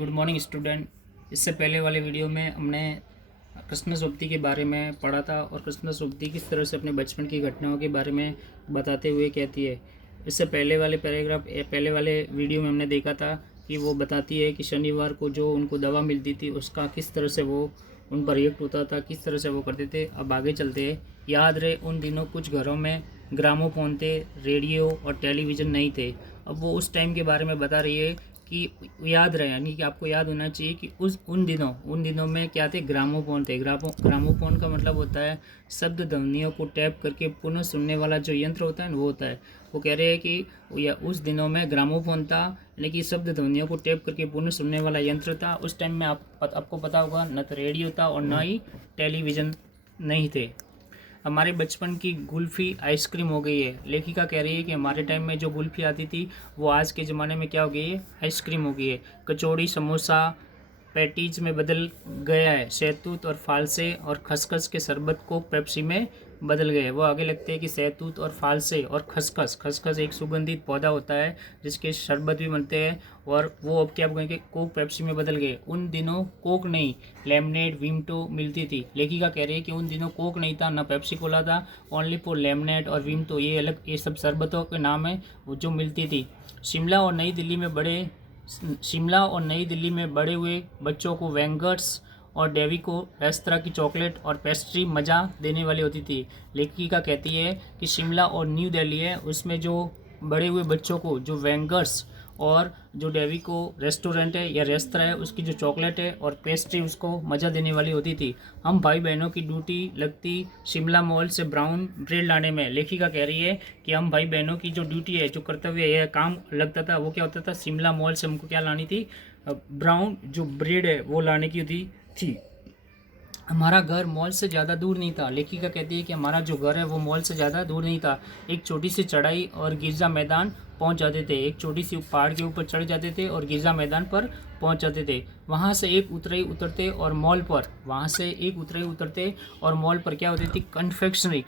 Good morning student. इससे पहले वाले वीडियो में हमने कृष्ण सोबती के बारे में पढ़ा था और कृष्ण सोबती किस तरह से अपने बचपन की घटनाओं के बारे में बताते हुए कहती है। इससे पहले वाले पहले वाले वीडियो में हमने देखा था कि वो बताती है कि शनिवार को जो उनको दवा मिलती थी उसका किस तरह से वो उन पर रिएक्ट होता था, किस तरह से वो करते थे। अब आगे चलते हैं। याद रहे उन दिनों कुछ घरों में ग्रामोफोन थे, रेडियो और टेलीविज़न नहीं थे। अब वो उस टाइम के बारे में बता रही है कि याद रहे, यानी कि आपको याद होना चाहिए कि उन दिनों में क्या थे, ग्रामोफोन थे। ग्रामोफोन का मतलब होता है शब्द ध्वनियों को टैप करके पुनः सुनने वाला जो यंत्र होता है वो होता है। वो कह रहे हैं कि या उस दिनों में ग्रामोफोन था, यानी कि शब्द ध्वनियों को टैप करके पुनः सुनने वाला यंत्र था। उस टाइम में आपको पता होगा न तो रेडियो था और न ही टेलीविज़न नहीं थे। हमारे बचपन की कुल्फ़ी आइसक्रीम हो गई है। लेखिका कह रही है कि हमारे टाइम में जो कुल्फ़ी आती थी वो आज के ज़माने में क्या हो गई है, आइसक्रीम हो गई है। कचौड़ी, समोसा पैटीज में बदल गया है। शहतूत और फालसे और खसखस के शरबत को पेप्सी में बदल गए। वो आगे लगते हैं कि शहतूत और फालसे और खसखस एक सुगंधित पौधा होता है जिसके शरबत भी बनते हैं, और वो अब क्या कहेंगे, कोक पेप्सी में बदल गए। उन दिनों कोक नहीं, लेमनेड, विमटो मिलती थी। लेखिका कह रही है कि उन दिनों कोक नहीं था, ना पेप्सी कोला था, ओनली फॉर लेमनेड और विमटो, ये सब शरबतों के नाम है वो जो मिलती थी। शिमला और नई दिल्ली में बड़े हुए बच्चों को वेंगर्स और डेविको इस तरह की चॉकलेट और पेस्ट्री मज़ा देने वाली होती थी। लेखिका कहती है कि शिमला और न्यू दिल्ली है, उसमें जो बड़े हुए बच्चों को जो वेंगर्स और जो डेविको रेस्टोरेंट है या रेस्तरा है उसकी जो चॉकलेट है और पेस्ट्री उसको मज़ा देने वाली होती थी। हम भाई बहनों की ड्यूटी लगती शिमला मॉल से ब्राउन ब्रेड लाने में। लेखिका कह रही है कि हम भाई बहनों की जो ड्यूटी है, जो कर्तव्य है, काम लगता था, वो क्या होता था, शिमला मॉल से हमको क्या लानी थी, ब्राउन जो ब्रेड है वो लाने की होती थी। हमारा घर मॉल से ज़्यादा दूर नहीं था। लेखिका कहती है कि हमारा जो घर है वो मॉल से ज़्यादा दूर नहीं था। एक छोटी सी चढ़ाई और गिरजा मैदान पहुंच जाते थे। एक छोटी सी पहाड़ के ऊपर चढ़ जाते थे और गिरजा मैदान पर पहुंच जाते थे। वहां से एक उतरते और मॉल पर क्या होती थी, कन्फेक्शनरी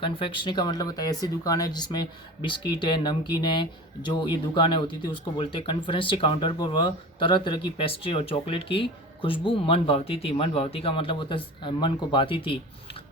का मतलब होता है ऐसी दुकान है जिसमें बिस्किट है, नमकीन है, जो ये दुकानें होती थी उसको बोलते हैं कन्फेक्शनरी। काउंटर पर वह तरह तरह की पेस्ट्री और चॉकलेट की खुशबू मन भावती थी। मन भावती का मतलब होता है मन को भाती थी।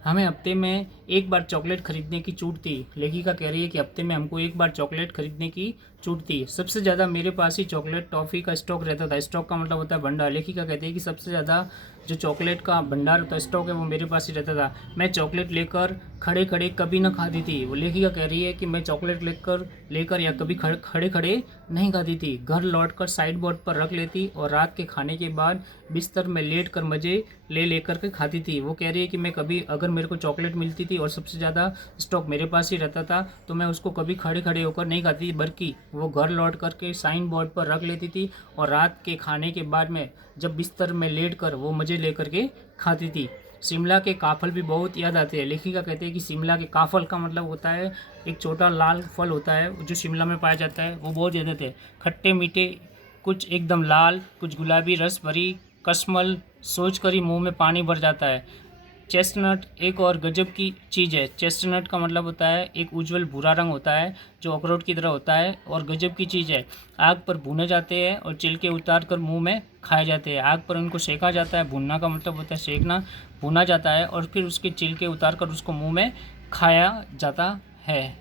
हमें हफ्ते में एक बार चॉकलेट खरीदने की छूट थी। लेखिका कह रही है कि हफ्ते में हमको एक बार चॉकलेट खरीदने की छूट थी। सबसे ज़्यादा मेरे पास ही चॉकलेट टॉफ़ी का स्टॉक रहता था। स्टॉक का मतलब होता है भंडार। लेखिका कहती है कि सबसे ज़्यादा जो चॉकलेट का भंडार होता है, स्टॉक है, वो मेरे पास ही रहता था। मैं चॉकलेट लेकर खड़े खड़े कभी ना खाती थी। वो लेखिका कह रही है कि मैं चॉकलेट लेकर या कभी खड़े खड़े नहीं खाती थी। घर लौटकर साइड बोर्ड पर रख लेती और रात के खाने के बाद बिस्तर में लेट कर मज़े लेकर के खाती थी। वो कह रही है कि मैं कभी, अगर मेरे को चॉकलेट मिलती थी और सबसे ज़्यादा स्टॉक मेरे पास ही रहता था, तो मैं उसको कभी खड़े खड़े होकर नहीं खाती थी, बल्कि वो घर लौट करके साइन बोर्ड पर रख लेती थी और रात के खाने के बाद में जब बिस्तर में लेट कर वो मज़े लेकर के खाती थी। शिमला के काफल भी बहुत याद आते हैं। लेखिका कहते हैं कि शिमला के काफल का मतलब होता है एक छोटा लाल फल होता है जो शिमला में पाया जाता है, वो बहुत ज़्यादा थे। खट्टे मीठे, कुछ एकदम लाल, कुछ गुलाबी, रस भरी कश्मल सोच कर ही मुँह में पानी भर जाता है। चेस्टनट एक और गजब की चीज़ है। चेस्टनट का मतलब होता है एक उज्जवल भूरा रंग होता है जो अखरोट की तरह होता है और गजब की चीज़ है। आग पर भुने जाते हैं और छिलके उतार कर मुँह में खाए जाते हैं। आग पर उनको सेका जाता है। भुनना का मतलब होता है सेकना। भुना जाता है और फिर उसके छिलके उतार कर उसको मुँह में खाया जाता है।